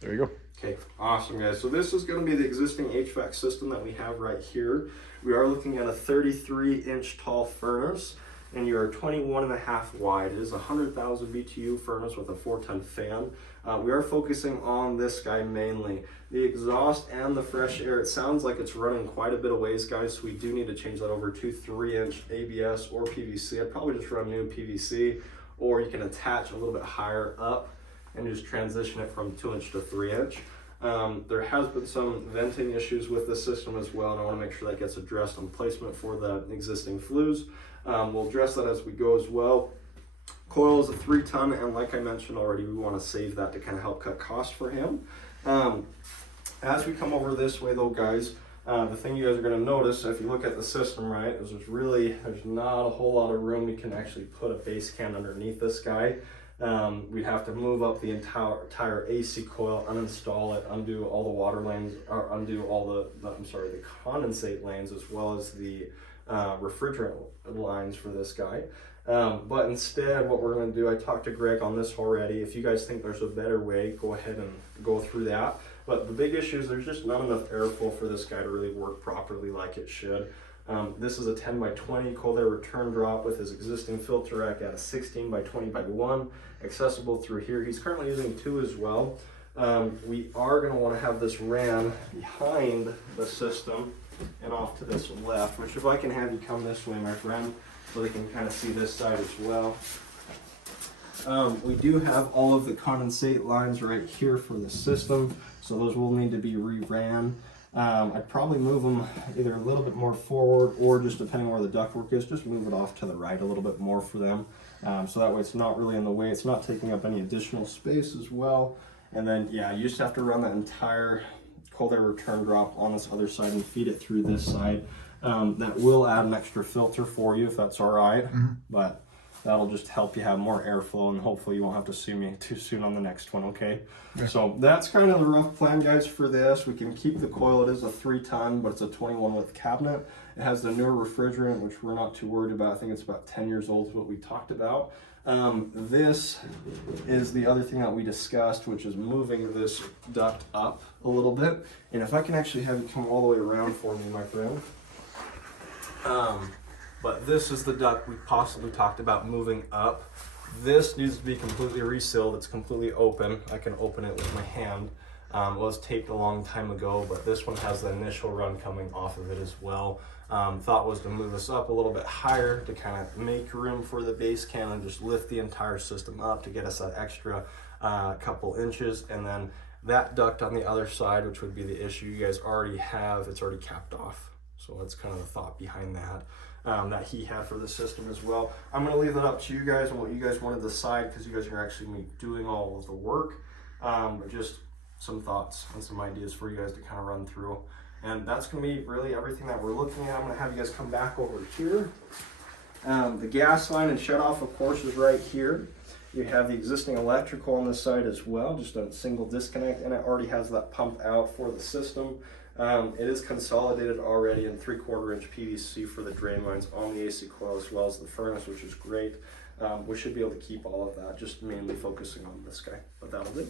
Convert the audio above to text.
There you go. Okay, awesome guys. So this is going to be the existing HVAC system that we have right here. We are looking at a 33-inch tall furnace, and you are 21.5 wide. It is a 100,000 BTU furnace with a 4-ton fan. We are focusing on this guy mainly. The exhaust and the fresh air, it sounds like it's running quite a bit of ways, guys, so we do need to change that over to 3-inch ABS or PVC. I'd probably just run new PVC, or you can attach a little bit higher up and just transition it from 2-inch to 3-inch. There has been some venting issues with the system as well, and I want to make sure that gets addressed on placement for the existing flues. We'll address that as we go as well. Coil is a 3-ton, and like I mentioned already, we want to save that to kind of help cut costs for him. As we come over this way though, guys, the thing you guys are going to notice, if you look at the system, right, is there's not a whole lot of room. We can actually put a base can underneath this guy. We'd have to move up the entire AC coil, uninstall it, undo all the water lanes, or undo all the condensate lanes, as well as the refrigerant lines for this guy. But instead, what we're going to do, I talked to Greg on this already. If you guys think there's a better way, go ahead and go through that. But the big issue is there's just not enough airflow for this guy to really work properly like it should. This is a 10x20 cold air return drop with his existing filter rack at a 16x20x1, accessible through here. He's currently using 2 as well. We are going to want to have this ran behind the system and off to this left, which if I can have you come this way, my friend, so they can kind of see this side as well. We do have all of the condensate lines right here for the system, so those will need to be re-ran. I'd probably move them either a little bit more forward, or just depending on where the ductwork is, just move it off to the right a little bit more for them. So that way it's not really in the way, it's not taking up any additional space as well. And then, yeah, you just have to run that entire cold air return drop on this other side and feed it through this side. That will add an extra filter for you if that's all right, but that'll just help you have more airflow, and hopefully you won't have to see me too soon on the next one, okay? Yeah. So that's kind of the rough plan, guys, for this. We can keep the coil. It is a 3-ton, but it's a 21 width cabinet. It has the newer refrigerant, which we're not too worried about. I think it's about 10 years old is what we talked about. This is the other thing that we discussed, which is moving this duct up a little bit. And if I can actually have you come all the way around for me, my friend. But this is the duct we possibly talked about moving up. This needs to be completely resealed. It's completely open. I can open it with my hand. It was taped a long time ago, but this one has the initial run coming off of it as well. Thought was to move this up a little bit higher to kind of make room for the base can and just lift the entire system up to get us that extra couple inches. And then that duct on the other side, which would be the issue you guys already have, it's already capped off. So that's kind of the thought behind that. That he had for the system as well. I'm going to leave it up to you guys and what you guys want to decide, because you guys are actually doing all of the work. But just some thoughts and some ideas for you guys to kind of run through. And that's going to be really everything that we're looking at. I'm going to have you guys come back over here. The gas line and shut off, of course, is right here. You have the existing electrical on this side as well, just a single disconnect, and it already has that pump out for the system. It is consolidated already in 3/4 inch PVC for the drain lines on the AC coil as well as the furnace, which is great. We should be able to keep all of that, just mainly focusing on this guy, but that'll do.